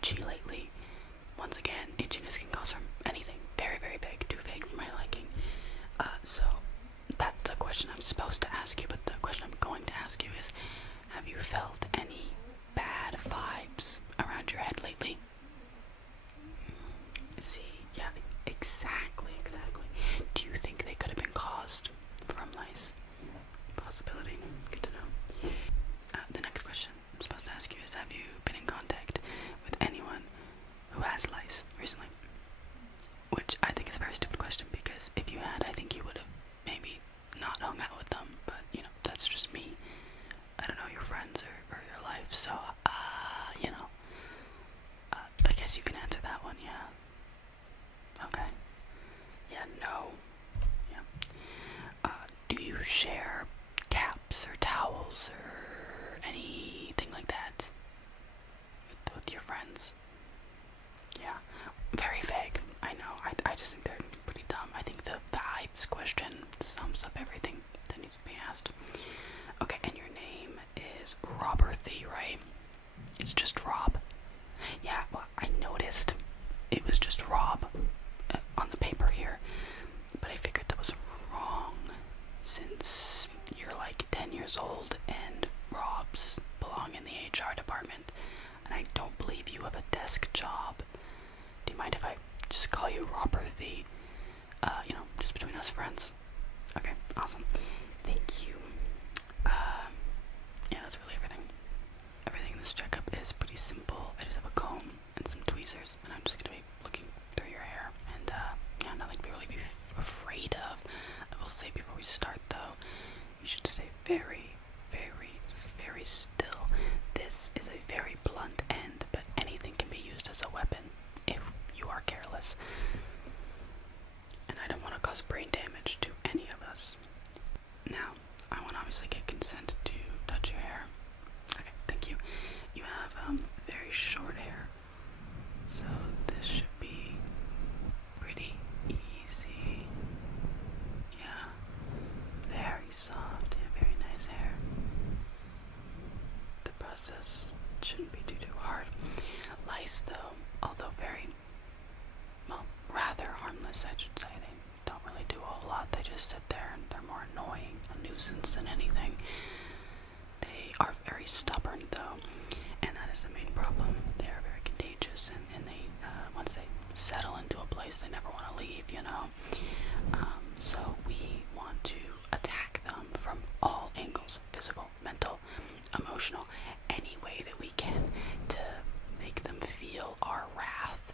itchy lately. Once again, itchiness can cause from anything very, very big, too vague for my liking. So that's the question I'm supposed to ask you, but the question I'm going to ask you is, have you felt any bad vibes around your head lately? See, yeah, exactly. Do you think they could have been caused from lice? Possibility. Good to know. The next question I'm supposed to ask you is, have you been in contact with anyone who has lice recently? Which I think is a very stupid question, because if you had, I think you would have maybe not hung out with them, but you know, that's just me. I don't know your friends or your life, so you know, I guess you can answer that one. Yeah. Okay. Yeah, no. Yeah. Do you share caps or towels or anything like that with your friends? Yeah. Very vague. I know. I just think they're pretty dumb. I think the vibes question sums up everything that needs to be asked. Okay, and your name is Roberthy, right? It's just Rob. Yeah, well, I noticed it was just Rob on the paper here, but I figured that was wrong since you're like 10 years old and Robs belong in the HR department, and I don't believe you have a desk job. Do you mind if I just call you Roberthy? You know, just between us friends. Okay, awesome. Thank you. Yeah, that's really everything. Everything in this checkup is pretty simple. I just have a comb and some tweezers, and I'm just gonna be looking through your hair. And yeah, nothing to really be afraid of. I will say before we start, though, you should stay very, very, very still. This is a very blunt end, but anything can be used as a weapon if you are careless. And I don't want to cause brain damage to any of us. Now, I want to obviously get consent to touch your hair. Okay, thank you. You have very short hair, so this should be pretty easy. Yeah, very soft. Yeah, very nice hair. The process shouldn't be too hard. Lice, though, although very, well, rather harmless, I should say. They don't really do a whole lot. They just sit there and they're more annoying, a nuisance than anything. They are very stubborn, though, and that is the main problem. They are very contagious, and they, once they settle into a place, they never want to leave, you know. So we want to attack them from all angles: physical, mental, emotional, any way that we can to make them feel our wrath.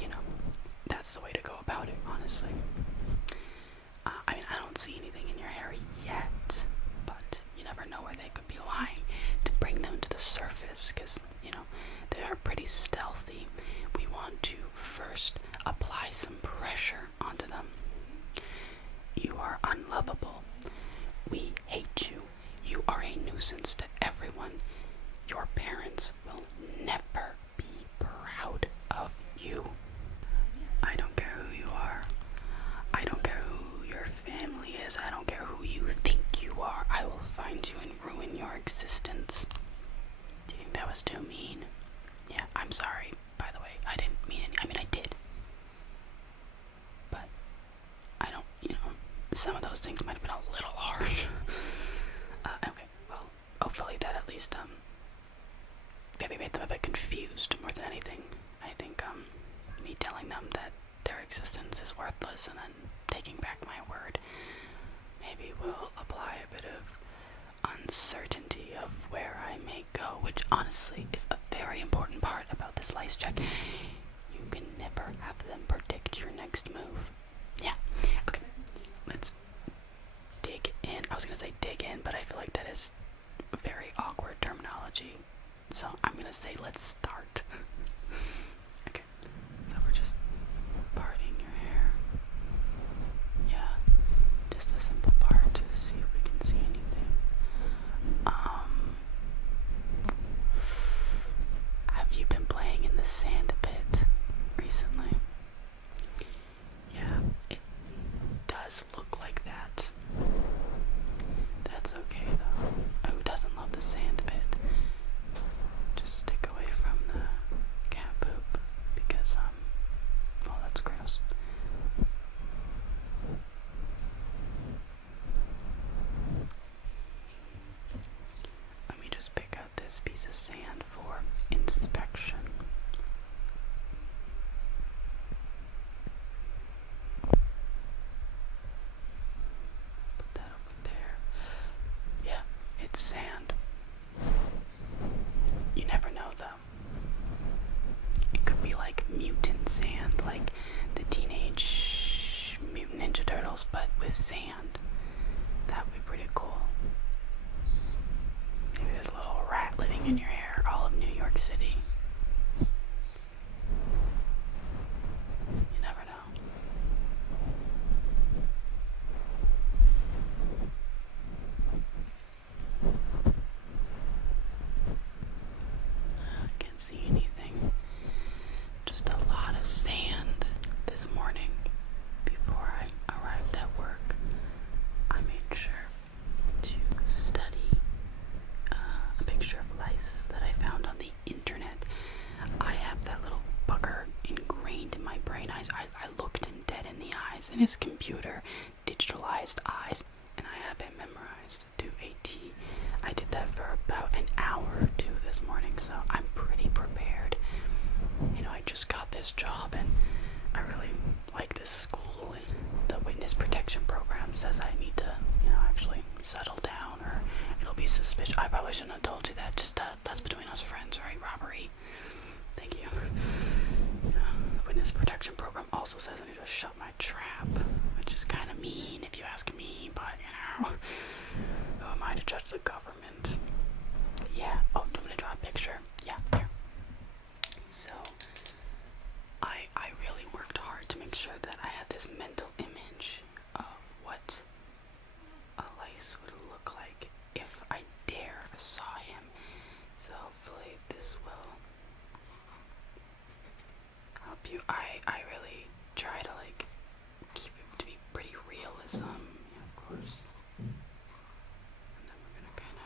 You know, that's the way to go about it, honestly. I mean, I don't see anything in your hair yet, but you never know where they could be lying. To bring them to the surface, because, you know, they are pretty stealthy, we want to first apply some pressure onto them. You are unlovable. We hate you. You are a nuisance to everyone. Your parents will never be proud of you. I don't care who you are. I don't care who your family is. I don't care who you think you are. I will find you and ruin your existence. Do you think that was too mean? Yeah, I'm sorry, by the way. I didn't mean any. I mean, I did. But I don't, you know, some of those things might have been a little harsh. Okay, well, hopefully that at least, maybe made them a bit confused more than anything. I think, me telling them that their existence is worthless and then taking back my word maybe will apply a bit of uncertainty of where I may go, which honestly is a very important part about this lice check. You can never have them predict your next move. Yeah, okay, let's dig in. I was gonna say dig in, but I feel like that is very awkward terminology, so I'm gonna say let's start. Okay, so we're just parting your hair. Yeah, just a simple part to see if we can see anything. Have you been playing in the sand pit recently? Yeah, it does look like that. That's okay though. Who doesn't love the sand pit? Just stick away from the camera. mutant sand, like the Teenage Mutant Ninja Turtles, but with sand. That would be pretty cool. Maybe there's a little rat living in your hair, all of New York City. You never know. I can't see anything. Just a lot of sand. This morning, before I arrived at work, I made sure to study a picture of lice that I found on the internet. I have that little bugger ingrained in my brain. I looked him dead in the eyes, in his computer digitalized eyes, and I have it memorized to a T. I did that for about an hour or two this morning, so I'm pretty prepared. You know, I just got this job, and I really like this school, and the witness protection program says I need to, you know, actually settle down, or it'll be suspicious. I probably shouldn't have told you that. Just that's between us friends, right? Robbery. Thank you. The witness protection program also says I need to shut my trap, which is kind of mean if you ask me, but you know, who am I to judge the government? Yeah. Oh, do you want me to draw a picture? Yeah, here. So, I really worked hard to make sure that I had this mental image of what a lice would look like if I saw him. So hopefully this will help you. I really try to like keep it to be pretty realism, yeah, of course. And then we're gonna kind of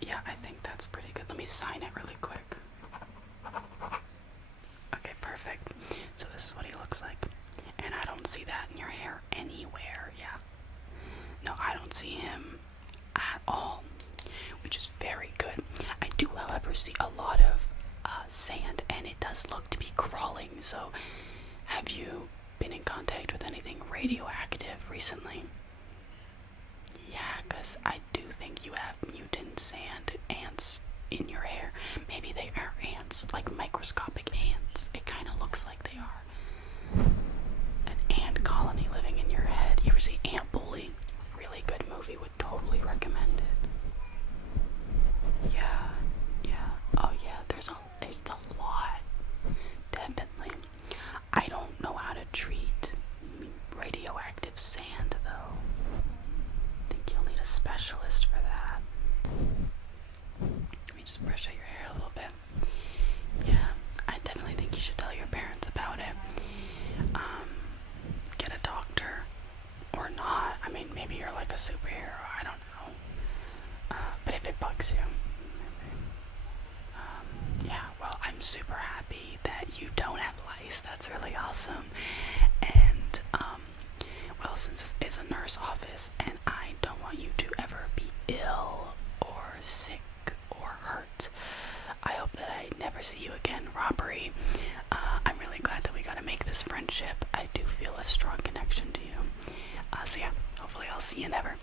yeah, I think that's pretty good. Let me sign it really quick. Okay, perfect. So this is what he looks like. And I don't see that in your hair anywhere, yeah. No, I don't see him at all, which is very good. I do, however, see a lot of sand, and it does look to be crawling. So have you been in contact with anything radioactive recently? Yeah, because I do think you have mutant sand ants in your hair. Maybe they are ants, like microscopic ants. It kind of looks like they are. An ant colony living in your head. You ever see Ant Bully? Really good movie, would totally recommend it. Yeah, yeah. Oh yeah, there's a lot. Definitely. I don't know how to treat radioactive sand though. I think you'll need a specialist for that. Let me just brush out your hair a little bit. Yeah, I definitely think you should tell your parents about it. Get a doctor or not. I mean, maybe you're like a superhero. I don't know. But if it bugs you, maybe. Yeah, well, I'm super happy that you don't have lice. That's really awesome. And, well, since this is a nurse office and I don't want you to ever be ill or sick or hurt, I hope that I never see you again. Robbery. I'm really glad that we got to make this friendship. I do feel a strong connection to you. So yeah, hopefully I'll see you never.